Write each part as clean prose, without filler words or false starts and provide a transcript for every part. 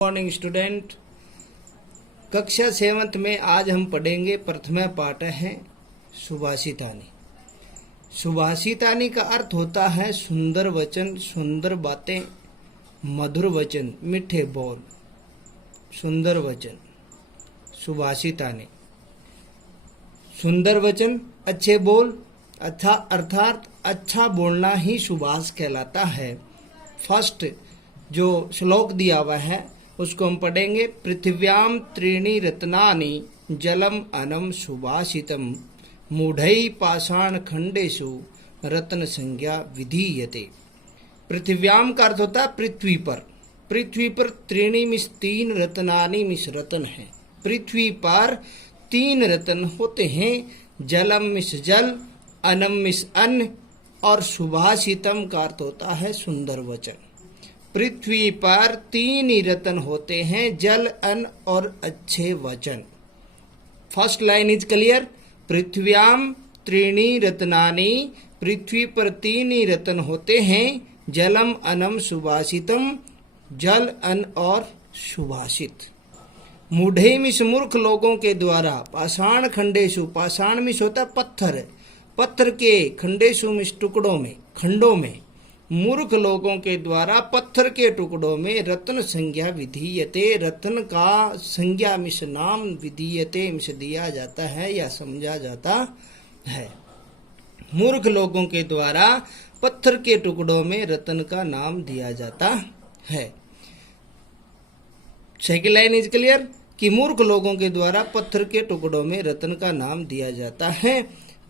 Morning student. कक्षा 7th में आज हम पढ़ेंगे प्रथम पाठ है सुभाषितानी। सुभाषितानी का अर्थ होता है सुंदर वचन, सुंदर बातें, मधुर वचन, मीठे बोल, सुंदर वचन। सुभाषितानी सुंदर वचन, अच्छे बोल, अर्थात अच्छा बोलना ही सुभाष कहलाता है। फर्स्ट जो श्लोक दिया हुआ है उसको हम पढ़ेंगे। पृथिव्याम त्रीणि रत्नानि जलम अनम सुभाषितम मूढ़ै पाषाण खंडेषु रत्न संज्ञा विधीयते। पृथिव्याम का अर्थ होता है पृथ्वी पर। पृथ्वी पर त्रीणि मिस तीन, रत्नानि मिस रत्न है। पृथ्वी पर 3 रत्न होते हैं। जलम मिस जल, अनम मिस अन्न और सुभाषितम का अर्थ होता है सुंदर वचन। पृथ्वी पर 3 ही रत्न होते हैं, जल, अन्न और अच्छे वचन। First line is clear. पृथ्व्याम त्रीणि रत्नानि, पृथ्वी पर 3 ही रत्न होते हैं। जलम अनम सुभाषितम, जल, अन्न और सुभाषित। मूढ़े मिस मूर्ख लोगों के द्वारा, पाषाण खंडेशु, पाषाण मिस होता पत्थर, पत्थर के, खंडेशु मिस टुकड़ों में, खंडों में, मूर्ख लोगों के द्वारा पत्थर के टुकड़ों में रत्न संज्ञा विधीयते, रत्न का संज्ञा मिस नाम, विधीयते मिस दिया जाता है या समझा जाता है। मूर्ख लोगों के द्वारा पत्थर के टुकड़ों में रत्न का नाम दिया जाता है। सेकंड लाइन इज क्लियर कि मूर्ख लोगों के द्वारा पत्थर के टुकड़ों में रत्न का नाम दिया जाता है।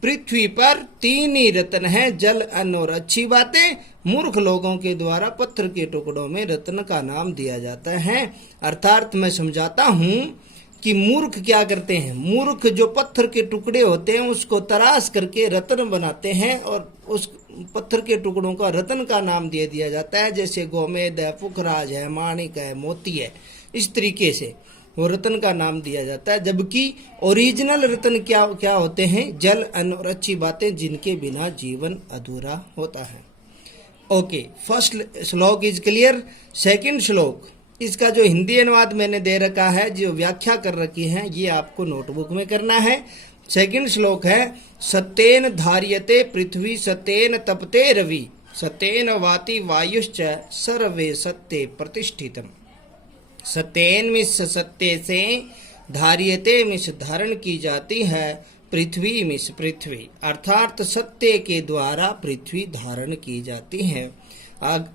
पृथ्वी पर 3 ही रत्न है, जल, अन्न और अच्छी बातें। मूर्ख लोगों के द्वारा पत्थर के टुकड़ों में रत्न का नाम दिया जाता है। अर्थात मैं समझाता हूँ कि मूर्ख क्या करते हैं। मूर्ख जो पत्थर के टुकड़े होते हैं उसको तराश करके रत्न बनाते हैं और उस पत्थर के टुकड़ों का रत्न का नाम दे दिया जाता है। जैसे गोमेद है, पुखराज है, माणिक है, मोती है, इस तरीके से वो रत्न का नाम दिया जाता है। जबकि ओरिजिनल रत्न क्या होते हैं? जल, अन्न और अच्छी बातें, जिनके बिना जीवन अधूरा होता है। ओके, फर्स्ट श्लोक इज क्लियर। सेकंड श्लोक, इसका जो हिंदी अनुवाद मैंने दे रखा है, जो व्याख्या कर रखी है, ये आपको नोटबुक में करना है। सेकंड श्लोक है सत्येन धार्यते पृथ्वी, सत्येन तपते रवि, सत्येन वाति वायुश्च सर्वे सत्ये प्रतिष्ठितम। सत्येन मिस सत्य से, धार्यते मिस धारण की जाती है, पृथ्वी मिस पृथ्वी, अर्थात सत्य के द्वारा पृथ्वी धारण की जाती है।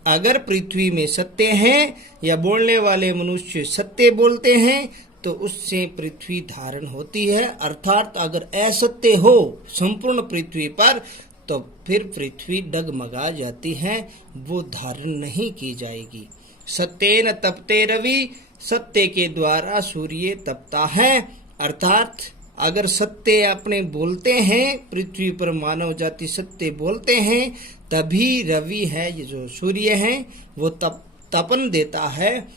अगर पृथ्वी में सत्य है या बोलने वाले मनुष्य सत्य बोलते हैं तो उससे पृथ्वी धारण होती है। अर्थात अगर असत्य हो संपूर्ण पृथ्वी पर तो फिर पृथ्वी डगमगा जाती है, वो धारण नहीं की जाएगी। सत्येन तपते रवि, सत्य के द्वारा सूर्य तपता है। अर्थात अगर सत्य अपने बोलते हैं, पृथ्वी पर मानव जाति सत्य बोलते हैं, तभी रवि है, ये जो सूर्य है, वो तपन देता है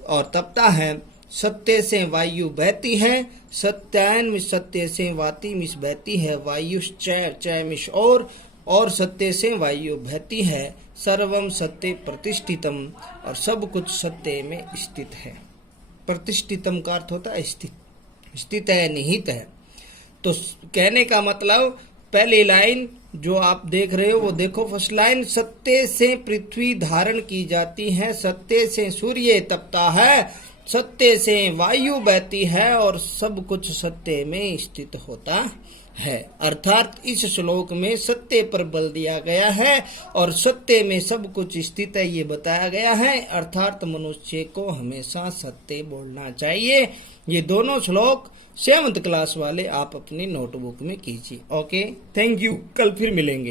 और तपता है। सत्य से वायु बहती है, सत्यायन मिस सत्य से वाति मिस बहती है, वायु चय मिस और सत्य से वायु बहती है। सर्वम सत्य प्रतिष्ठितम, और सब कुछ सत्य में स्थित है। प्रतिष्ठितम का अर्थ होता है स्थित, स्थित है, निहित है। तो कहने का मतलब पहली लाइन जो आप देख रहे हो वो देखो, फर्स्ट लाइन, सत्य से पृथ्वी धारण की जाती है, सत्य से सूर्य तपता है, सत्य से वायु बहती है और सब कुछ सत्य में स्थित होता है। अर्थात इस श्लोक में सत्य पर बल दिया गया है और सत्य में सब कुछ स्थित है, ये बताया गया है। अर्थात मनुष्य को हमेशा सत्य बोलना चाहिए। ये दोनों श्लोक 7th क्लास वाले आप अपनी नोटबुक में कीजिए। ओके, थैंक यू, कल फिर मिलेंगे।